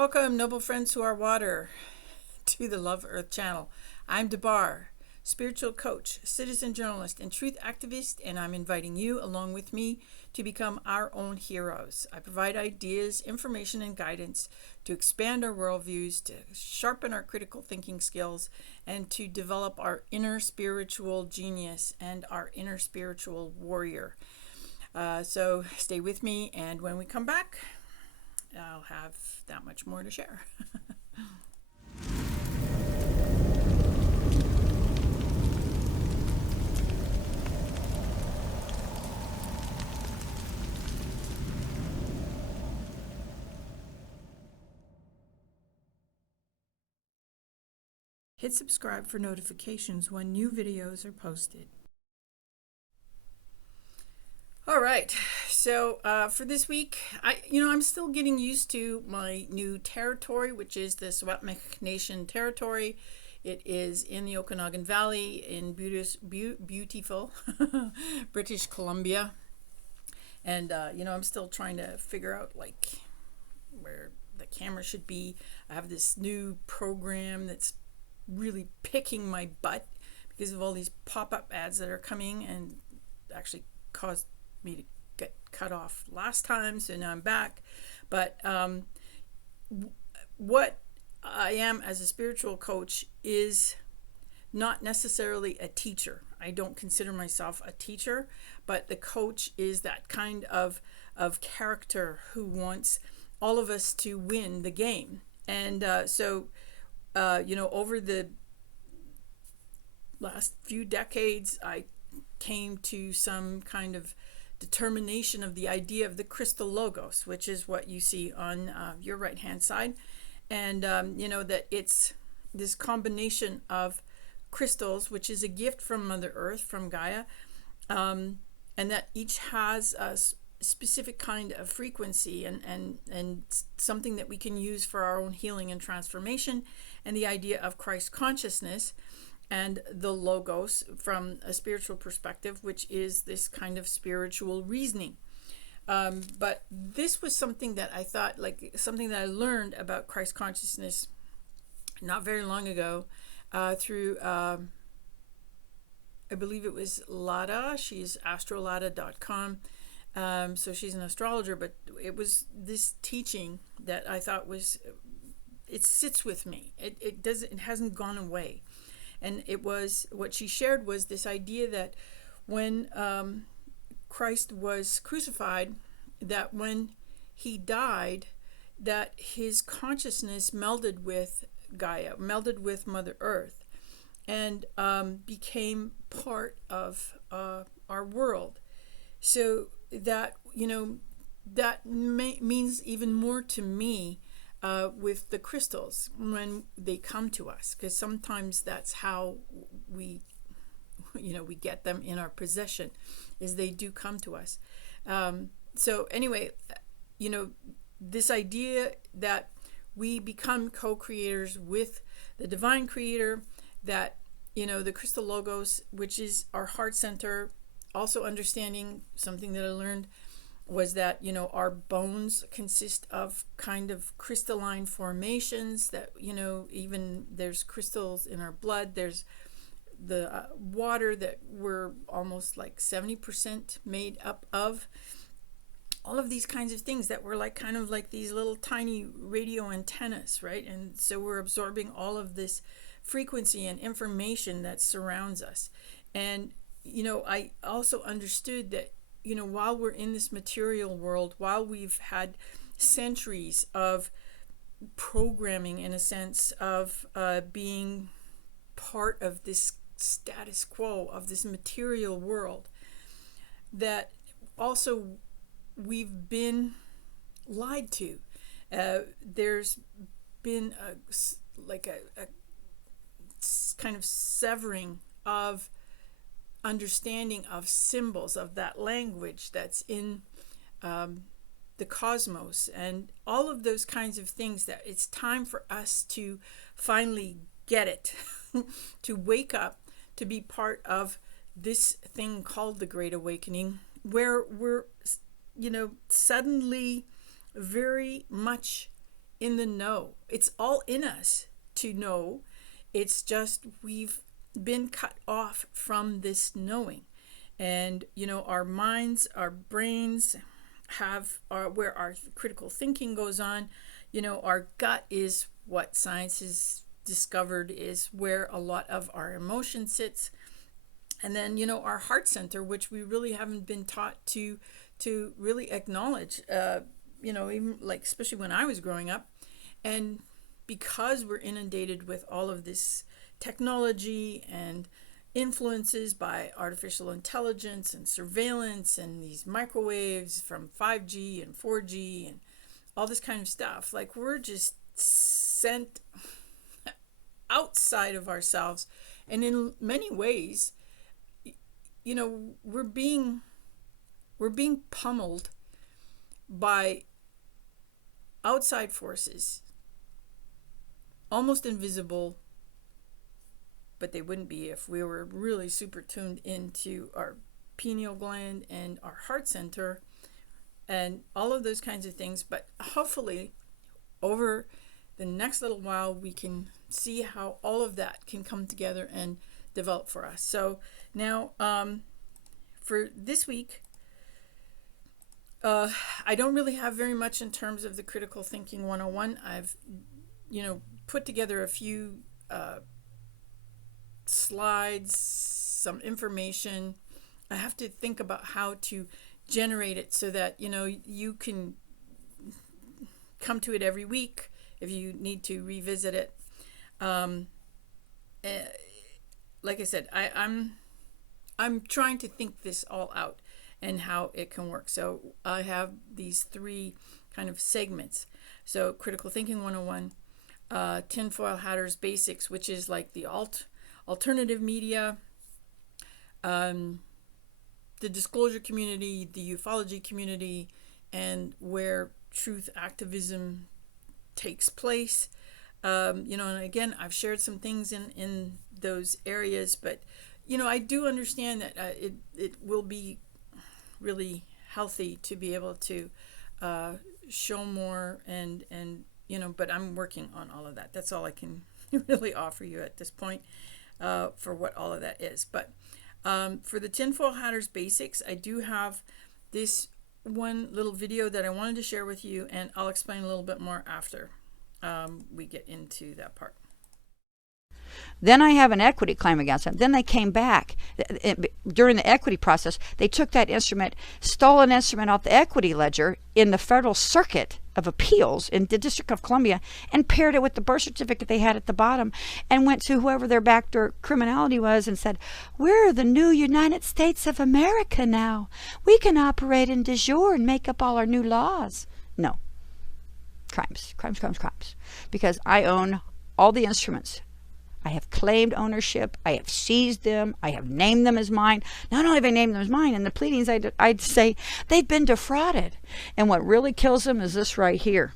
Welcome, noble friends who are water, to the Love Earth channel. I'm Debar, spiritual coach, citizen journalist, and truth activist, and I'm inviting you along with me to become our own heroes. I provide ideas, information, and guidance to expand our worldviews, to sharpen our critical thinking skills, and to develop our inner spiritual genius and our inner spiritual warrior. So stay with me, and when we come back, I'll have that much more to share. Hit subscribe for notifications when new videos are posted. All right, so for this week, I'm still getting used to my new territory, which is the Swapmik Nation territory. It is in the Okanagan Valley in beautiful British Columbia. And, I'm still trying to figure out, where the camera should be. I have this new program that's really picking my butt because of all these pop-up ads that are coming and actually caused me to get cut off last time, so now I'm back. But what I am as a spiritual coach is not necessarily a teacher. I don't consider myself a teacher, but the coach is that kind of character who wants all of us to win the game. And over the last few decades, I came to some kind of determination of the idea of the Cristl Logos, which is what you see on your right hand side. And that it's this combination of crystals, which is a gift from Mother Earth, from Gaia, and that each has a specific kind of frequency and something that we can use for our own healing and transformation, and the idea of Christ consciousness and the Logos from a spiritual perspective, which is this kind of spiritual reasoning. But this was something that I thought, something that I learned about Christ consciousness not very long ago through, I believe it was Lada. She's astrolada.com. So she's an astrologer, but it was this teaching that I thought it sits with me. It hasn't gone away. And it was, what she shared was this idea that when Christ was crucified, that when he died, that his consciousness melded with Gaia, melded with Mother Earth, and became part of our world. So that, that means even more to me with the crystals when they come to us, because sometimes that's how we get them in our possession, is they do come to us. So anyway, this idea that we become co-creators with the divine creator, that, the Cristl Logos, which is our heart center, also understanding something that I learned was that, our bones consist of kind of crystalline formations, that, even there's crystals in our blood. There's the water that we're almost like 70% made up of. All of these kinds of things that we're kind of like these little tiny radio antennas, right? And so we're absorbing all of this frequency and information that surrounds us. And, I also understood that, while we're in this material world, while we've had centuries of programming, in a sense, of being part of this status quo of this material world, that also we've been lied to. There's been a kind of severing of understanding of symbols, of that language that's in the cosmos, and all of those kinds of things, that it's time for us to finally get it, to wake up, to be part of this thing called the Great Awakening, where we're, suddenly very much in the know. It's all in us to know. It's just we've been cut off from this knowing. And, our minds, our brains where our critical thinking goes on. Our gut is what science has discovered is where a lot of our emotion sits. And then, our heart center, which we really haven't been taught to really acknowledge, even like, especially when I was growing up. And because we're inundated with all of this technology and influences by artificial intelligence and surveillance and these microwaves from 5G and 4G and all this kind of stuff, like, we're just sent outside of ourselves. And in many ways, we're being pummeled by outside forces, almost invisible, but they wouldn't be if we were really super tuned into our pineal gland and our heart center and all of those kinds of things. But hopefully over the next little while, we can see how all of that can come together and develop for us. So now, for this week, I don't really have very much in terms of the Critical Thinking 101. I've, put together a few slides, some information. I have to think about how to generate it so that, you can come to it every week if you need to revisit it. Like I said, I'm trying to think this all out and how it can work. So I have these three kind of segments. So Critical Thinking 101, Tinfoilhatters Basics, which is like the alternative media, the disclosure community, the ufology community, and where truth activism takes place. And again, I've shared some things in those areas, but I do understand that it will be really healthy to be able to show more and but I'm working on all of that. That's all I can really offer you at this point for what all of that is. But for the Tinfoilhatters Basics, I do have this one little video that I wanted to share with you, and I'll explain a little bit more after we get into that part. Then I have an equity claim against them. Then they came back. During the equity process, they took that instrument, stole an instrument off the equity ledger in the Federal Circuit of Appeals in the District of Columbia and paired it with the birth certificate they had at the bottom and went to whoever their backdoor criminality was and said, "We're the new United States of America now. We can operate in de jure and make up all our new laws." No. Crimes. Because I own all the instruments. I have claimed ownership. I have seized them. I have named them as mine. Not only have I named them as mine, in the pleadings I'd say they've been defrauded. And what really kills them is this right here.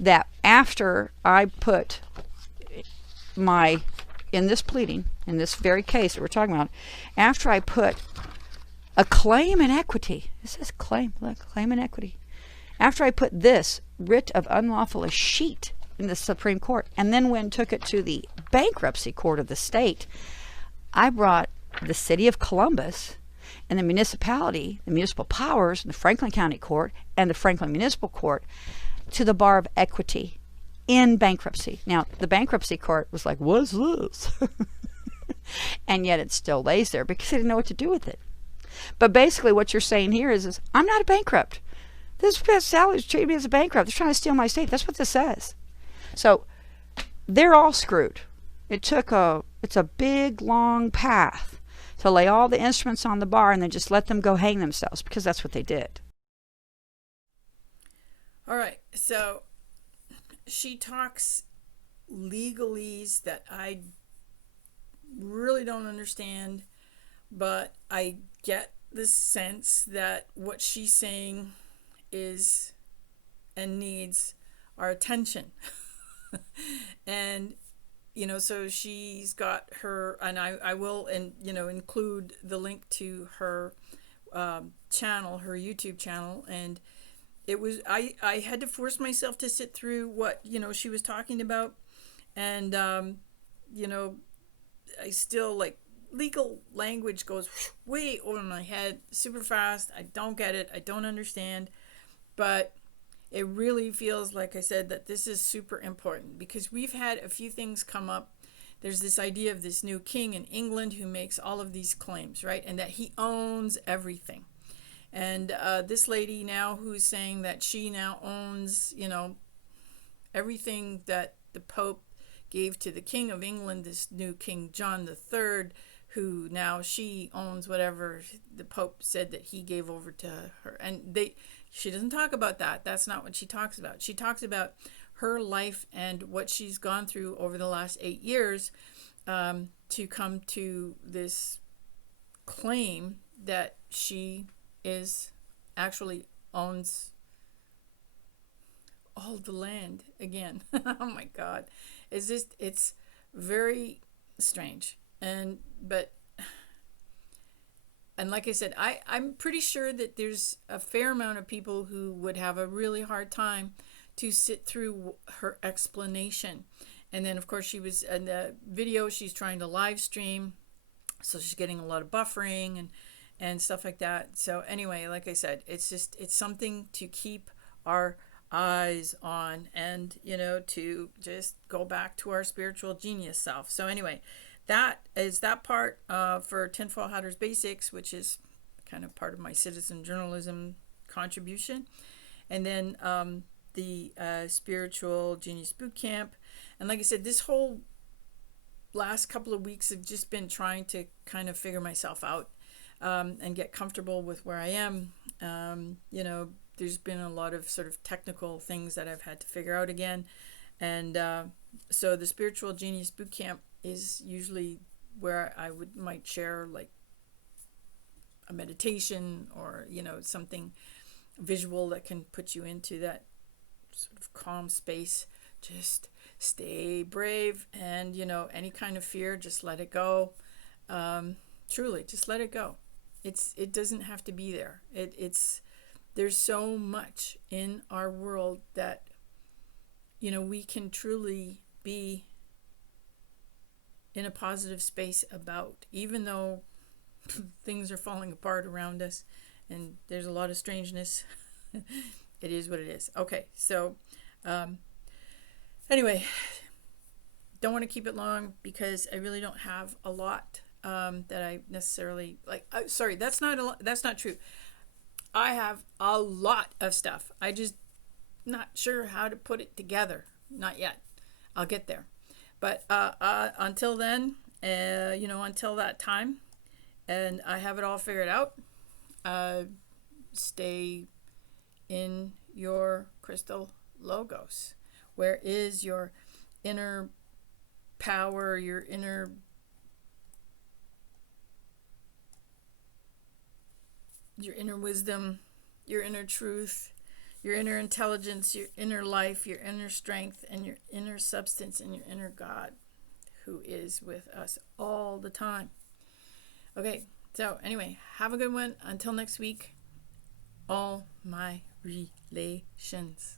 That after I put in this pleading, in this very case that we're talking about, after I put a claim in equity, it says claim in equity. After I put this writ of unlawful escheat in the Supreme Court and then went and took it to the bankruptcy court of the state, I brought the city of Columbus and the municipality, the municipal powers, the Franklin County Court and the Franklin Municipal Court to the bar of equity in bankruptcy. Now, the bankruptcy court was like, "What's this?" And yet it still lays there because they didn't know what to do with it. But basically what you're saying here is I'm not a bankrupt. This Sally is treating me as a bankrupt. They're trying to steal my estate. That's what this says. So they're all screwed. It's a big, long path to lay all the instruments on the bar and then just let them go hang themselves because that's what they did. All right. So she talks legalese that I really don't understand, but I get the sense that what she's saying is and needs our attention. And so she's got her, and I will include the link to her channel, her YouTube channel, and it was I had to force myself to sit through what she was talking about, and I still like legal language goes way over my head super fast. I don't get it. I don't understand, but it really feels like I said that this is super important because we've had a few things come up. There's this idea of this new king in England who makes all of these claims, right? And that he owns everything. And this lady now who's saying that she now owns, everything that the Pope gave to the King of England, this new King John III, who now she owns whatever the Pope said that he gave over to her. And she doesn't talk about that. That's not what she talks about. She talks about her life and what she's gone through over the last 8 years to come to this claim that she actually owns all the land again. Oh my God. It's very strange. And like I said, I'm pretty sure that there's a fair amount of people who would have a really hard time to sit through her explanation. And then of course she was in the video, she's trying to live stream, so she's getting a lot of buffering and stuff like that. So anyway, like I said, it's something to keep our eyes on, and to just go back to our spiritual genius self. So anyway, that is that part for Tinfoilhatters Basics, which is kind of part of my citizen journalism contribution. And then the Spiritual Genius Bootcamp. And like I said, this whole last couple of weeks have just been trying to kind of figure myself out and get comfortable with where I am. There's been a lot of sort of technical things that I've had to figure out again. And so the Spiritual Genius Bootcamp is usually where I might share like a meditation or, something visual that can put you into that sort of calm space. Just stay brave, and, any kind of fear, just let it go. Truly, just let it go. It doesn't have to be there. There's so much in our world that, we can truly be in a positive space about, even though things are falling apart around us and there's a lot of strangeness. It is what it is. Okay, so anyway, don't want to keep it long because I really don't have a lot that I necessarily like. Sorry, that's not true. I have a lot of stuff. I just not sure how to put it together. Not yet. I'll get there. But until then, until that time, and I have it all figured out, stay in your Cristl Logos. Where is your inner power, your inner wisdom, your inner truth, your inner intelligence, your inner life, your inner strength, and your inner substance, and your inner God, who is with us all the time. Okay, so anyway, have a good one. Until next week, all my relations.